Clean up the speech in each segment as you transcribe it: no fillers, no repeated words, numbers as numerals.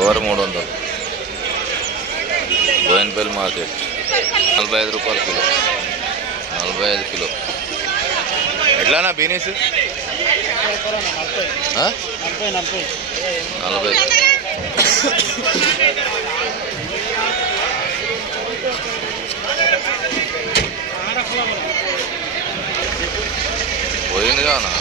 Cover 300. Boinapalli market 45 రూపాయలు kilo. 45 kilo. ఎట్లానా beans? 40. పోయింది కానా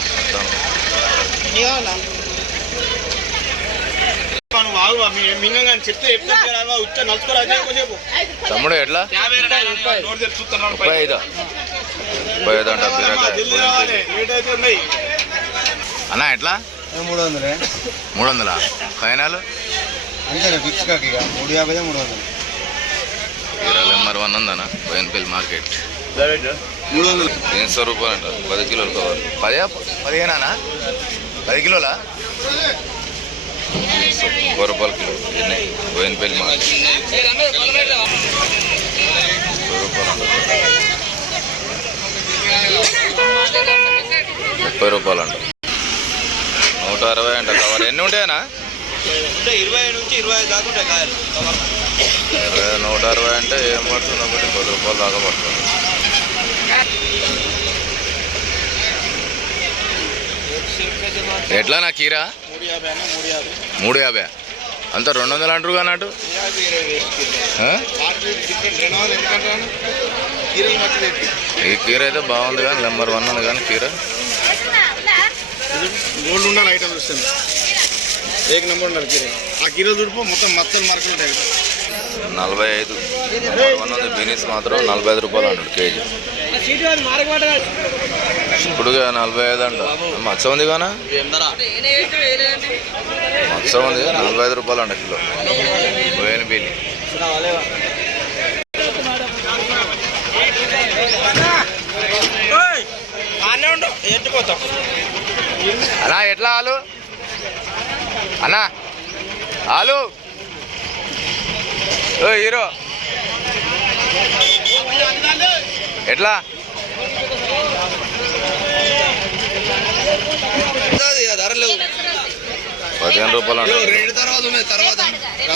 తమ్ముడు ఎట్లా 35 అంట అన్న ఎట్లా 300 ఫైనల్ నెంబర్ 1 ఉందన్న బోయినపల్లి మార్కెట్ 300 రూపాయలు అంట. 10 కిలోలు కవర్. 15 10 కిలోలా 30 రూపాయలు కిలో. ఎన్ని బోయినపల్లి మార్కెట్ 30 రూపాయలు అంట. 160 అంట కవర్. ఎన్ని ఉంటాయనా? 20 నుంచి 25 దాకా ఉంటాయి కాయలు. 160 అంటే ఏం పడుతుంది? ఒకటి 10 రూపాయలు దాకా పడుతుంది. ఎట్లా నా కీరా 350 అంతా 200 అంటారు కానీ అటు ఈ కీర అయితే బాగుంది కానీ నెంబర్ 1 ఉంది కానీ కీర గోల్డ్ ఉండాలి. ఐటమ్ వస్తుంది ఏక నెంబర్ ఉండాలి కీర. ఆ కీర చుడుపు మొత్తం మత్తలు మార్కులు ఉంటాయి. 45 నెంబర్ 1 ఉంది. బీనీస్ మాత్రం 45 రూపాయలు అంటాడు కేజీ. ఇప్పుడు 45 అంట. మత్స ఉంది కానా? మత్స ఉంది 45 రూపాయలు అంట కిలో. బోయినపల్లి అన్నా ఎట్లా ఆలు అన్నా ఆలు హీరో ఎట్లా 15 రూపాయలు అంట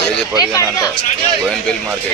కేజీ. 15 అంట బోయినపల్లి మార్కెట్.